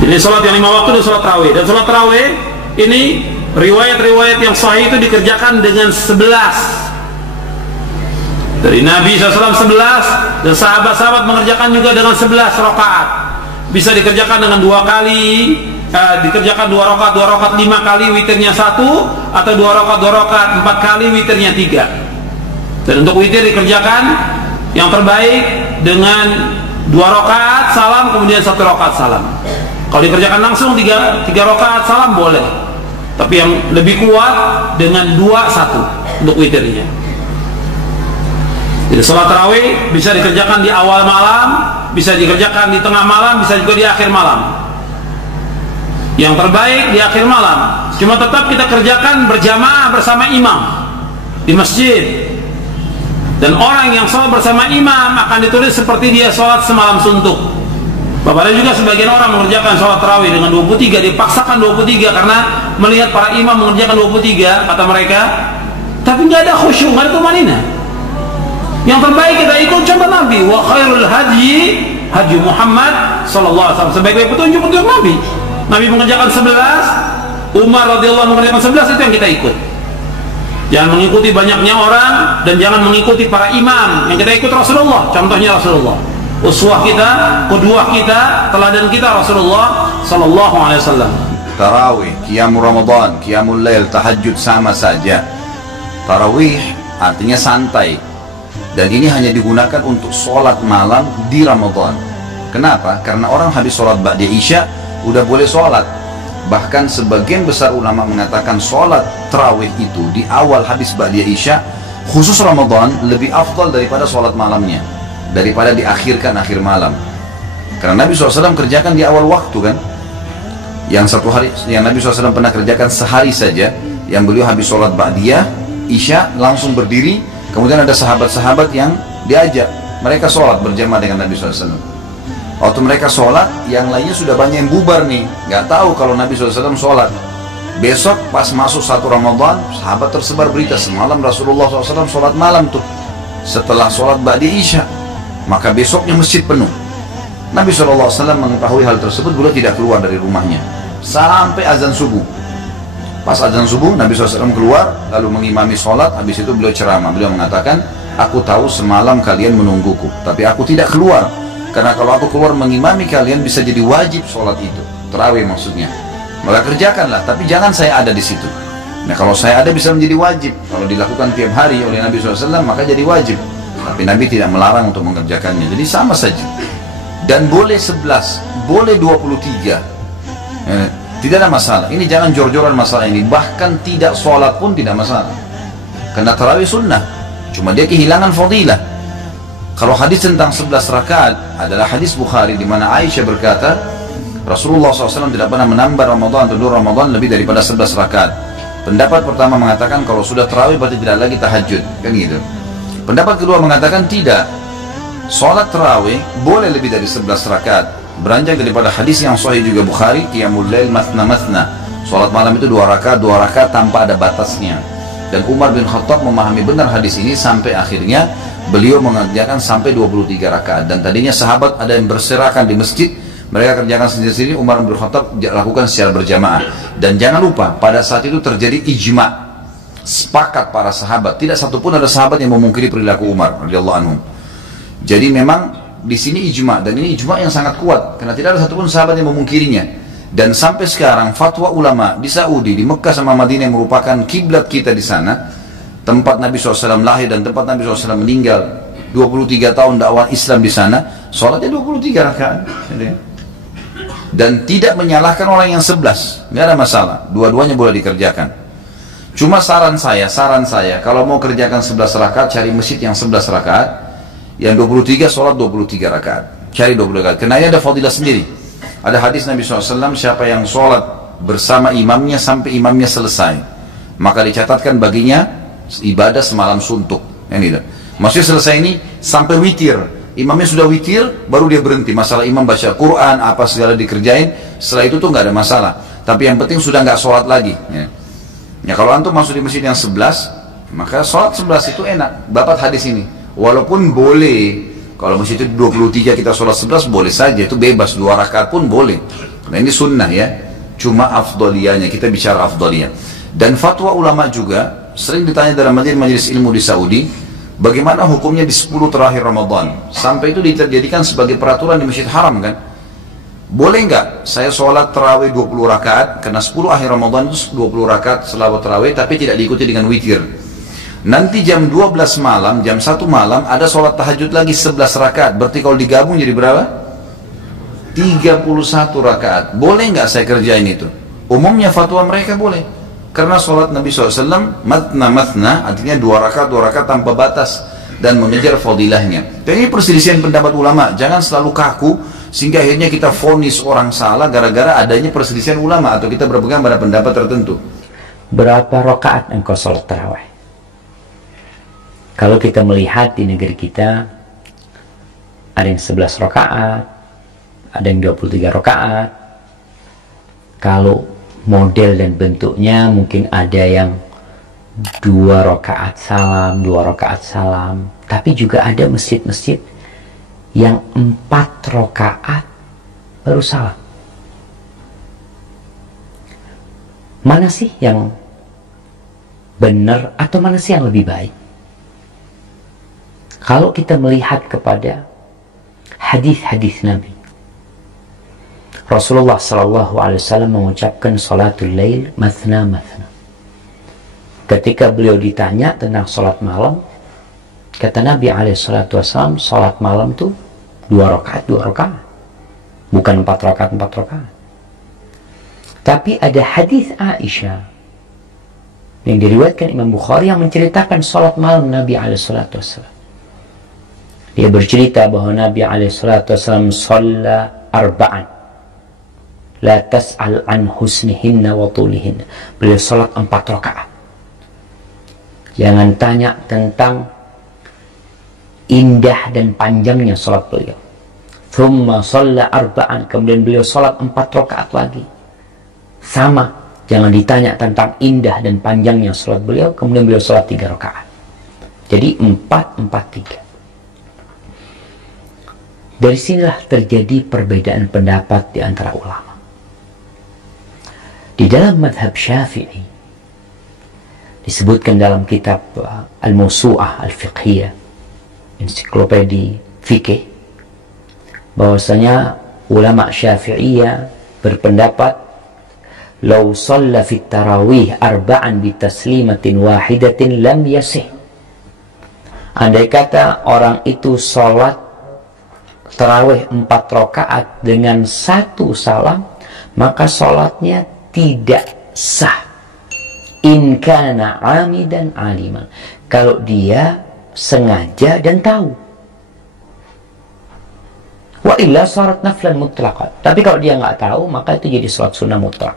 Jadi sholat yang 5 waktu dan sholat tarawih. Dan sholat tarawih ini riwayat-riwayat yang sahih itu dikerjakan dengan 11. Dari Nabi SAW 11, dan sahabat-sahabat mengerjakan juga dengan 11 rakaat. Bisa dikerjakan dengan 2 kali, dikerjakan 2 rakaat 5 kali, witirnya 1, atau 2 rakaat 4 kali, witirnya 3. Dan untuk witir dikerjakan yang terbaik dengan 2 rakaat salam, kemudian 1 rakaat salam. Kalau dikerjakan langsung 3 rakaat salam boleh, tapi yang lebih kuat dengan 2-1 untuk witirnya. Jadi sholat tarawih bisa dikerjakan di awal malam, bisa dikerjakan di tengah malam, bisa juga di akhir malam. Yang terbaik di akhir malam. Cuma tetap kita kerjakan berjamaah bersama imam di masjid. Dan orang yang sholat bersama imam akan ditulis seperti dia sholat semalam suntuk. Bapak juga sebagian orang mengerjakan sholat tarawih dengan 23, dipaksakan 23 karena melihat para imam mengerjakan 23, kata mereka, tapi nggak ada khusyuk, nggak ada tumanina. Yang terbaik kita ikut contoh Nabi. Wa khairul hadyi hadyi Muhammad sallallahu alaihi wasallam. Sebaik-baik petunjuk Nabi. Nabi mengerjakan 11, Umar radhiyallahu anhu mengerjakan 11, itu yang kita ikut. Jangan mengikuti banyaknya orang dan jangan mengikuti para imam. Yang kita ikut Rasulullah, contohnya Rasulullah. Uswah kita, qudwah kita, teladan kita Rasulullah sallallahu alaihi wasallam. Tarawih, qiyamul Ramadan, qiyamul lail, tahajud sama saja. Tarawih artinya santai. Dan ini hanya digunakan untuk sholat malam di Ramadan. Kenapa? Karena orang habis sholat ba'da Isya udah boleh sholat. Bahkan sebagian besar ulama mengatakan sholat tarawih itu di awal habis ba'da Isya, khusus Ramadan, lebih afdal daripada sholat malamnya, daripada diakhirkan akhir malam. Karena Nabi SAW kerjakan di awal waktu kan. Yang satu hari yang Nabi SAW pernah kerjakan sehari saja, yang beliau habis sholat ba'diyah Isya langsung berdiri. Kemudian ada sahabat-sahabat yang diajak, mereka sholat berjamaah dengan Nabi SAW. Waktu mereka sholat, yang lainnya sudah banyak yang bubar nih, nggak tahu kalau Nabi SAW sholat. Besok pas masuk 1 Ramadan, sahabat tersebar berita semalam Rasulullah SAW sholat malam tuh setelah sholat ba'da Isya. Maka besoknya masjid penuh. Nabi SAW mengetahui hal tersebut, beliau tidak keluar dari rumahnya sampai azan subuh. Pas azan subuh, Nabi SAW keluar, lalu mengimami sholat. Habis itu beliau ceramah, beliau mengatakan, aku tahu semalam kalian menungguku, tapi aku tidak keluar, karena kalau aku keluar mengimami kalian bisa jadi wajib sholat itu, tarawih maksudnya. Maka kerjakanlah, tapi jangan saya ada di situ. Nah kalau saya ada bisa menjadi wajib. Kalau dilakukan tiap hari oleh Nabi SAW maka jadi wajib. Tapi Nabi tidak melarang untuk mengerjakannya, jadi sama saja. Dan boleh 11, boleh 23, tidak ada masalah. Ini jangan jor-joran masalah ini. Bahkan tidak sholat pun tidak masalah. Karena tarawih sunnah, cuma dia kehilangan fadilah. Kalau hadis tentang 11 rakaat adalah hadis Bukhari di mana Aisyah berkata, Rasulullah SAW tidak pernah menambah Ramadan atau 2 Ramadan lebih daripada 11 rakaat. Pendapat pertama mengatakan kalau sudah tarawih berarti tidak lagi tahajud, kan gitu. Pendapat kedua mengatakan tidak. Sholat tarawih boleh lebih dari 11 rakaat. Beranjak daripada hadis yang sahih juga Bukhari, qiyamul lail mathna. Salat malam itu 2 rakaat tanpa ada batasnya. Dan Umar bin Khattab memahami benar hadis ini sampai akhirnya beliau mengerjakan sampai 23 rakaat. Dan tadinya sahabat ada yang berserakan di masjid, mereka kerjakan sendiri-sendiri, Umar bin Khattab lakukan secara berjamaah. Dan jangan lupa, pada saat itu terjadi ijma', sepakat para sahabat, tidak satupun ada sahabat yang memungkiri perilaku Umar radhiyallahu anhu. Jadi memang di sini ijma', dan ini ijma' yang sangat kuat karena tidak ada satupun sahabat yang memungkirinya. Dan sampai sekarang fatwa ulama di Saudi, di Mekah sama Madinah yang merupakan kiblat kita di sana, tempat Nabi SAW lahir dan tempat Nabi SAW meninggal, 23 tahun dakwah Islam di sana, sholatnya 23 rakaat. Dan tidak menyalahkan orang yang 11, nggak ada masalah, dua-duanya boleh dikerjakan. Cuma saran saya, kalau mau kerjakan 11 rakaat, cari masjid yang 11 rakaat. Yang 23 sholat 23 rakaat, cari 23 rakaat. Karena ada fadilah sendiri. Ada hadis Nabi SAW, siapa yang sholat bersama imamnya sampai imamnya selesai, maka dicatatkan baginya ibadah semalam suntuk. Maksudnya selesai ini sampai witir. Imamnya sudah witir, baru dia berhenti. Masalah imam baca Quran, apa segala dikerjain. Setelah itu tuh nggak ada masalah. Tapi yang penting sudah nggak sholat lagi. Ya kalau antum masuk di masjid yang 11, maka sholat 11 itu enak. Dapat hadis ini. Walaupun boleh, kalau masjid itu 23 kita sholat 11 boleh saja, itu bebas, 2 rakaat pun boleh. Nah ini sunnah ya, cuma afdaliyahnya, kita bicara afdaliyah. Dan fatwa ulama juga sering ditanya dalam majelis ilmu di Saudi, bagaimana hukumnya di 10 terakhir Ramadan, sampai itu dijadikan sebagai peraturan di Masjid Haram kan. Boleh nggak saya sholat tarawih 20 rakaat, karena 10 akhir Ramadan itu 20 rakaat selawat tarawih, tapi tidak diikuti dengan witir. Nanti jam 12 malam, jam 1 malam ada sholat tahajud lagi 11 rakaat, berarti kalau digabung jadi berapa? 31 rakaat. Boleh nggak saya kerjain itu? Umumnya fatwa mereka boleh, karena sholat Nabi SAW matna, artinya 2 rakaat tanpa batas, dan mengejar fadilahnya. Dan ini perselisihan pendapat ulama, jangan selalu kaku sehingga akhirnya kita vonis orang salah gara-gara adanya perselisihan ulama atau kita berpegang pada pendapat tertentu. Berapa rakaat engkau sholat tarawih? Kalau kita melihat di negeri kita, ada yang 11 rakaat, ada yang 23 rakaat. Kalau model dan bentuknya mungkin ada yang 2 rakaat salam, 2 rakaat salam. Tapi juga ada masjid-masjid yang 4 rakaat baru salam. Mana sih yang benar atau mana sih yang lebih baik? Kalau kita melihat kepada hadis-hadis Nabi, Rasulullah SAW mengucapkan salatul lail mathna mathna. Ketika beliau ditanya tentang salat malam, kata Nabi SAW, salat malam itu 2 rakaat, 2 rakaat. Bukan 4 rakaat, 4 rakaat. Tapi ada hadis Aisyah yang diriwayatkan Imam Bukhari yang menceritakan salat malam Nabi SAW. Dia bercerita bahwa Nabi SAW shalla arba'an. La tas'al an husnihinna wa tulihinna. Beliau salat 4 rakaat. Jangan tanya tentang indah dan panjangnya salat beliau. Thumma shalla arba'an. Kemudian beliau salat 4 rakaat lagi. Sama. Jangan ditanya tentang indah dan panjangnya salat beliau. Kemudian beliau salat 3 rakaat. Jadi 4, 4, 3. Dari sinilah terjadi perbedaan pendapat di antara ulama. Di dalam madhab Syafi'i, disebutkan dalam kitab Al-Mawsu'ah Al-Fiqhiyah, ensiklopedi fikih, bahwasanya ulama Syafi'iyah berpendapat law shalla fit tarawih arba'an bi taslimatin wahidatin lam yasih. Andai kata orang itu sholat tarawih 4 rakaat dengan 1 salam, maka sholatnya tidak sah. In kana amidan aliman, kalau dia sengaja dan tahu. Wa illa sarat naflan mutlaqan. Tapi kalau dia nggak tahu, maka itu jadi salat sunnah mutlak,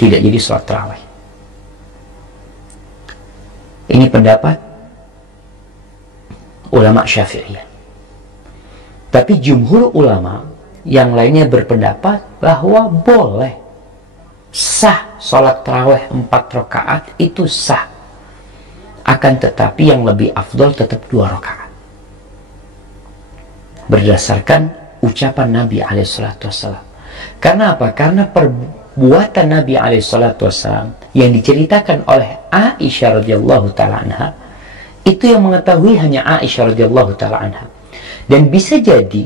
tidak jadi salat tarawih. Ini pendapat ulama Syafi'iyah. Tapi jumhur ulama yang lainnya berpendapat bahwa boleh, sah sholat tarawih 4 rakaat itu sah. Akan tetapi yang lebih afdol tetap 2 rakaat. Berdasarkan ucapan Nabi SAW. Karena apa? Karena perbuatan Nabi SAW yang diceritakan oleh Aisyah radhiyallahu ta'ala anha, itu yang mengetahui hanya Aisyah radhiyallahu ta'ala anha. Dan bisa jadi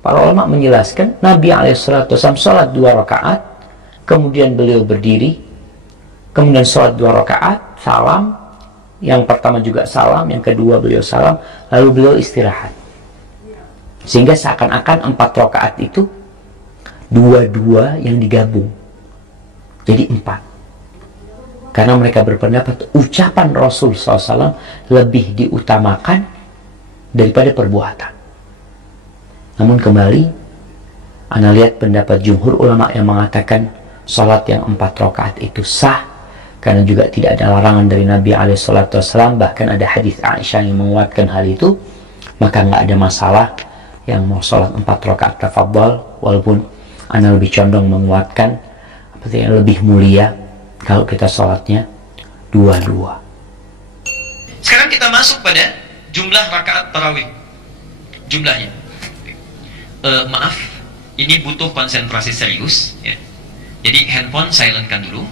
para ulama menjelaskan Nabi SAW sholat 2 rakaat, kemudian beliau berdiri, kemudian sholat 2 rakaat, salam, yang pertama juga salam, yang kedua beliau salam, lalu beliau istirahat. Sehingga seakan-akan 4 rakaat itu dua-dua yang digabung jadi 4. Karena mereka berpendapat ucapan Rasul SAW lebih diutamakan daripada perbuatan. Namun kembali, Anda lihat pendapat jumhur ulama yang mengatakan sholat yang 4 rakaat itu sah, karena juga tidak ada larangan dari Nabi SAW, bahkan ada hadis Aisyah yang menguatkan hal itu. Maka nggak ada masalah yang mau sholat 4 rakaat tafadhal, walaupun Anda lebih condong menguatkan yang lebih mulia kalau kita sholatnya 2-2. Sekarang kita masuk pada jumlah rakaat tarawih, jumlahnya. Maaf, ini butuh konsentrasi serius ya. Jadi handphone silentkan dulu,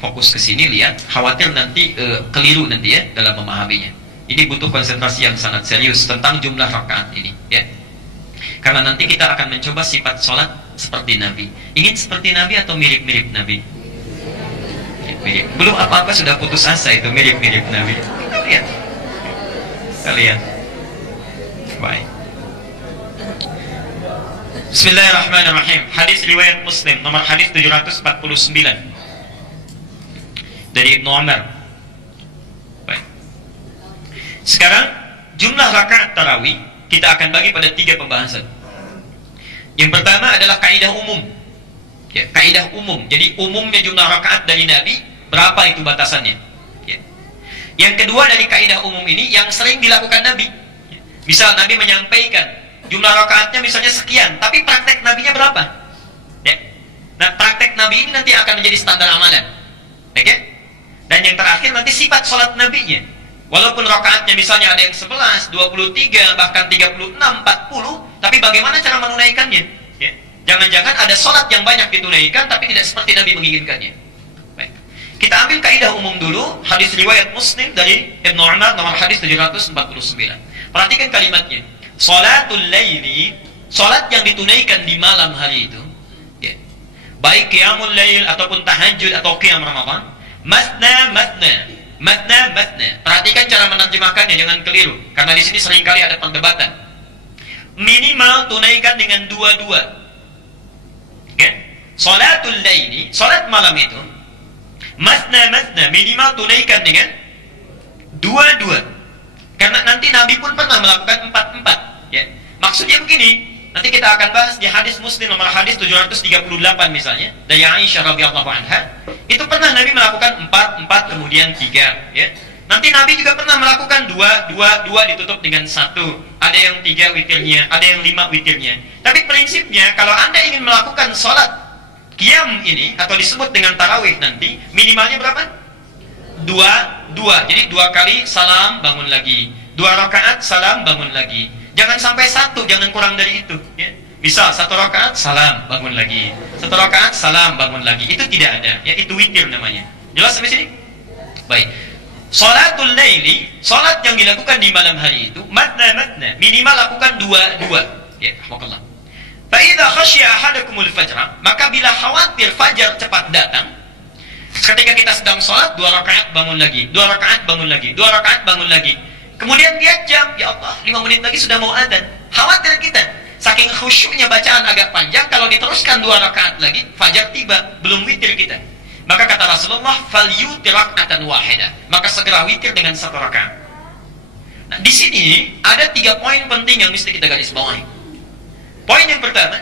fokus ke sini, lihat, khawatir nanti keliru nanti ya dalam memahaminya. Ini butuh konsentrasi yang sangat serius tentang jumlah rakaat ini ya. Karena nanti kita akan mencoba sifat sholat seperti Nabi. Ingin seperti Nabi atau mirip-mirip Nabi? Mirip. Belum apa-apa sudah putus asa itu mirip-mirip Nabi. Lihat. Kalian. Baik. Bismillahirrahmanirrahim. Hadis riwayat Muslim nomor hadis 749 dari Ibnu Umar. Baik. Sekarang jumlah rakaat tarawih kita akan bagi pada 3 pembahasan. Yang pertama adalah kaidah umum. Ya, kaidah umum. Jadi umumnya jumlah rakaat dari Nabi berapa itu batasannya. Ya. Yang kedua dari kaidah umum ini yang sering dilakukan Nabi. Ya. Misal Nabi menyampaikan jumlah rakaatnya misalnya sekian, tapi praktek Nabinya berapa? Ya. Nah, praktek Nabi ini nanti akan menjadi standar amalan. Oke? Dan yang terakhir nanti sifat sholat Nabinya. Walaupun rakaatnya misalnya ada yang 11, 23, bahkan 36, 40, tapi bagaimana cara menunaikannya? Ya. Jangan-jangan ada sholat yang banyak ditunaikan, tapi tidak seperti Nabi menginginkannya. Baik. Kita ambil kaidah umum dulu, hadis riwayat Muslim dari Ibnu Umar nomor hadis 749. Perhatikan kalimatnya. Sholatul laili, sholat yang ditunaikan di malam hari itu, ya. Baik qiyamul lail ataupun tahajud atau qiyam Ramadan, masna masna. Matna. Perhatikan cara menerjemahkannya, jangan keliru. Karena di sini seringkali ada perdebatan. Minimal tunaikan dengan 2-2. Okay? Salatul laili, salat malam itu, matna minimal tunaikan dengan 2-2. Karena nanti Nabi pun pernah melakukan 4-4. Ya. Maksudnya begini. Nanti kita akan bahas di hadis Muslim nomor hadis 738 misalnya dari Aisyah radhiyallahu anha. Itu pernah Nabi melakukan 4 kemudian 3 ya. Nanti Nabi juga pernah melakukan 2 ditutup dengan 1. Ada yang 3 witirnya, ada yang 5 witirnya. Tapi prinsipnya kalau Anda ingin melakukan sholat qiyam ini atau disebut dengan tarawih nanti minimalnya berapa? 2. Jadi 2 kali salam bangun lagi. 2 rakaat salam bangun lagi. Jangan sampai 1, jangan kurang dari itu ya. Misal 1 rakaat salam bangun lagi, 1 rakaat salam bangun lagi. Itu tidak ada ya, itu witir namanya. Jelas sampai sini? Baik. Sholatul laili, salat yang dilakukan di malam hari itu matna minimal lakukan 2 ya. Alhamdulillah. Fa idza khashiya ahadakumul fajra, maka bila khawatir fajar cepat datang, ketika kita sedang salat 2 rakaat bangun lagi, 2 rakaat bangun lagi, 2 rakaat bangun lagi. Kemudian dia jam, ya Allah, 5 menit lagi sudah mau adzan. Khawatir kita, saking khusyuknya bacaan agak panjang, kalau diteruskan 2 rakaat lagi, fajar tiba, belum witir kita. Maka kata Rasulullah, falyutir rak'atan wahidah. Maka segera witir dengan 1 rakaat. Nah, di sini ada 3 poin penting yang mesti kita garis bawahi. Poin pertama,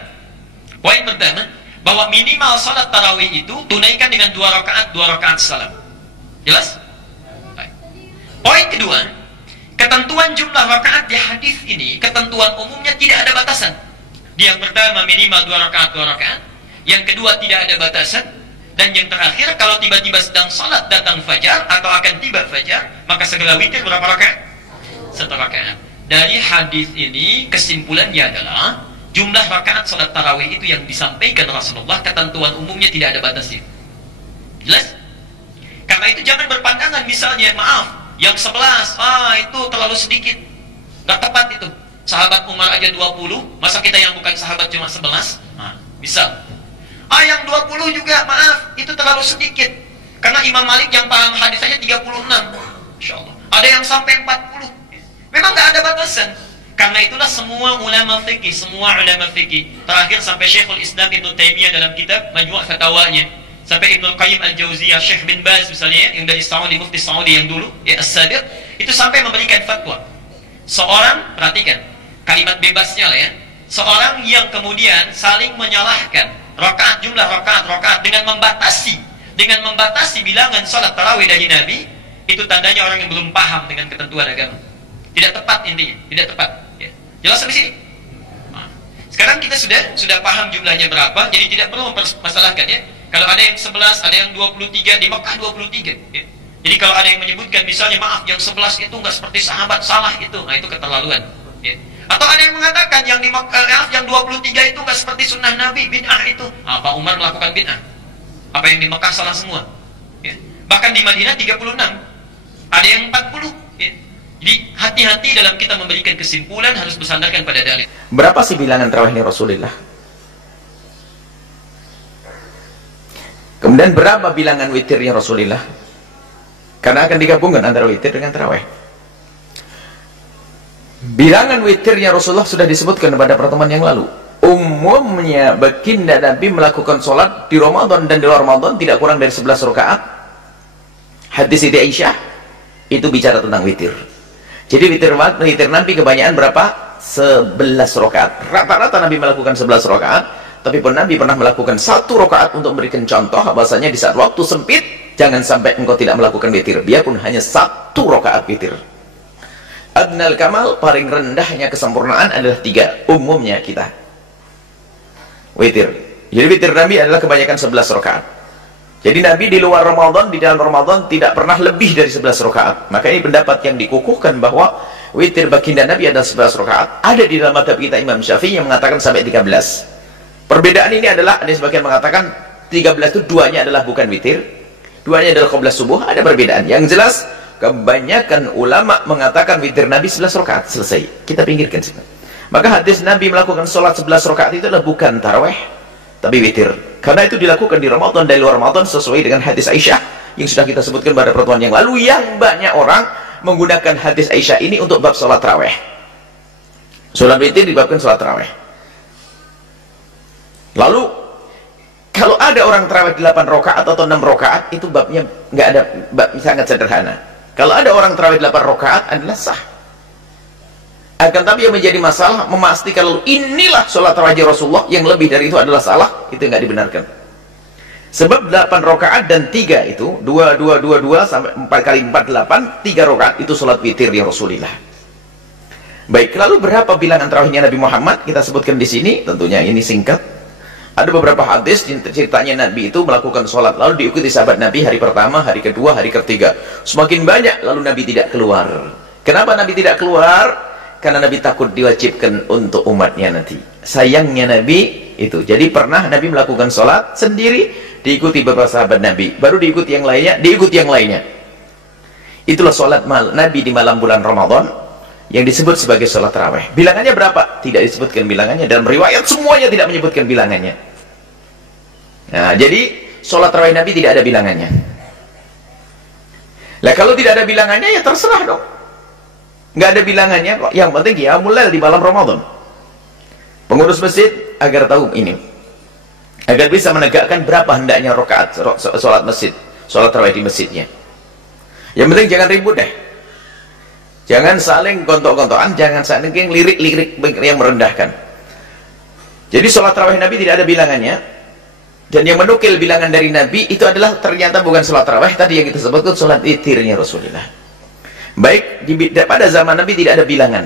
bahwa minimal salat tarawih itu tunaikan dengan 2 rakaat salam. Jelas? Baik. Poin kedua, ketentuan jumlah rakaat di hadis ini, ketentuan umumnya tidak ada batasan. Yang pertama minimal 2 rakaat. Yang kedua tidak ada batasan. Dan yang terakhir, kalau tiba-tiba sedang salat datang fajar atau akan tiba fajar, maka segala witir berapa rakaat? 1 rakaat. Dari hadis ini kesimpulannya adalah jumlah rakaat salat tarawih itu yang disampaikan Rasulullah, ketentuan umumnya tidak ada batasnya. Jelas? Karena itu jangan berpandangan misalnya, maaf, yang 11, itu terlalu sedikit, gak tepat itu. Sahabat Umar aja 20, masa kita yang bukan sahabat cuma 11? Nah, bisa. Yang 20 juga, maaf, itu terlalu sedikit. Karena Imam Malik yang paham hadis saja 36. Insya Allah. Ada yang sampai 40. Memang gak ada batasan. Karena itulah semua ulama fikih, terakhir sampai Syekhul Islam Ibnu Taimiyah dalam kitab Majmu' Fatawanya, sampai Ibnu Qayyim Al-Jauziyah, Syekh bin Baz misalnya yang dari Saudi, mufti Saudi yang dulu ya, As-Sabiq, itu sampai memberikan fatwa. Seorang, perhatikan kalimat bebasnya lah ya, seorang yang kemudian saling menyalahkan jumlah rakaat dengan membatasi bilangan salat tarawih dari Nabi, itu tandanya orang yang belum paham dengan ketentuan agama. Tidak tepat intinya, tidak tepat ya. Jelas sampai sini? Sekarang kita sudah paham jumlahnya berapa, jadi tidak perlu mempermasalahkan ya. Kalau ada yang 11, ada yang 23, di Mekah 23 ya. Jadi kalau ada yang menyebutkan misalnya, maaf, yang 11 itu nggak seperti sahabat, salah itu, nah itu keterlaluan ya. Atau ada yang mengatakan yang 23 itu nggak seperti sunnah Nabi, bid'ah itu. Apa Umar melakukan bid'ah? Apa yang di Mekah salah semua? Ya. Bahkan di Madinah 36, ada yang 40. Ya. Jadi hati-hati dalam kita memberikan kesimpulan, harus bersandarkan pada dalil. Berapa sih bilangan tarawihnya Rasulullah? Kemudian berapa bilangan witirnya Rasulullah? Karena akan digabungkan antara witir dengan tarawih. Bilangan witirnya Rasulullah sudah disebutkan pada pertemuan yang lalu. Umumnya baginda Nabi melakukan sholat di Ramadan dan di luar Ramadan tidak kurang dari 11 rakaat. Hadis Siti Aisyah itu bicara tentang witir. Jadi witir Nabi kebanyakan berapa? 11 rakaat. Rata-rata Nabi melakukan 11 rakaat. Tapi pun Nabi pernah melakukan 1 rakaat untuk memberikan contoh bahasanya di saat waktu sempit jangan sampai engkau tidak melakukan witir, biarpun hanya 1 rakaat witir. Adnal kamal, paling rendahnya kesempurnaan adalah 3 umumnya kita witir. Jadi witir Nabi adalah kebanyakan 11 rakaat. Jadi Nabi di luar Ramadan, di dalam Ramadan tidak pernah lebih dari 11 rakaat. Maka ini pendapat yang dikukuhkan bahwa witir baginda Nabi adalah 11 rakaat. Ada di dalam madhab kita Imam Syafi'i yang mengatakan sampai 13. Perbedaan ini adalah ada sebagian mengatakan 13 itu duanya adalah bukan witir, duanya adalah qabla subuh. Ada perbedaan. Yang jelas kebanyakan ulama mengatakan witir Nabi 11 rakaat selesai. Kita pinggirkan sih. Maka hadis Nabi melakukan sholat 11 rakaat itu adalah bukan taraweh, tapi witir. Karena itu dilakukan di Ramadan dan luar Ramadan sesuai dengan hadis Aisyah yang sudah kita sebutkan pada pertemuan yang lalu, yang banyak orang menggunakan hadis Aisyah ini untuk bab sholat taraweh. Sholat witir dibabkan sholat taraweh. Lalu kalau ada orang tarawih 8 rakaat atau 6 rakaat, itu babnya nggak ada, bab sangat sederhana. Kalau ada orang tarawih 8 rakaat adalah sah. Akan tapi yang menjadi masalah memastikan lalu inilah sholat tarawih Rasulullah, yang lebih dari itu adalah salah, itu nggak dibenarkan. Sebab 8 rakaat dan 3 itu 2 sampai 4 kali 4 8, 3 rakaat itu sholat witir ya Rasulullah. Baik, lalu berapa bilangan tarawihnya Nabi Muhammad? Kita sebutkan di sini, tentunya ini singkat. Ada beberapa hadis ceritanya Nabi itu melakukan sholat, lalu diikuti sahabat Nabi hari pertama, hari kedua, hari ketiga. Semakin banyak, lalu Nabi tidak keluar. Kenapa Nabi tidak keluar? Karena Nabi takut diwajibkan untuk umatnya nanti. Sayangnya Nabi itu. Jadi pernah Nabi melakukan sholat sendiri, diikuti beberapa sahabat Nabi. Baru diikuti yang lainnya, diikuti yang lainnya. Itulah sholat Nabi di malam bulan Ramadan, yang disebut sebagai sholat tarawih. Bilangannya berapa? Tidak disebutkan bilangannya. Dalam riwayat semuanya tidak menyebutkan bilangannya. Nah, jadi sholat tarawih Nabi tidak ada bilangannya. Lah kalau tidak ada bilangannya ya terserah dong. Nggak ada bilangannya kok. Yang penting ya mulai di malam Ramadan. Pengurus masjid agar tahu ini, agar bisa menegakkan berapa hendaknya rakaat sholat masjid, sholat tarawih di masjidnya. Yang penting jangan ribut deh. Jangan saling gontok-gontokan, jangan saling lirik-lirik yang merendahkan. Jadi sholat tarawih Nabi tidak ada bilangannya. Dan yang menukil bilangan dari Nabi itu adalah ternyata bukan sholat tarawih tadi yang kita sebutkan, sholat witirnya Rasulullah. Baik, pada zaman Nabi tidak ada bilangan.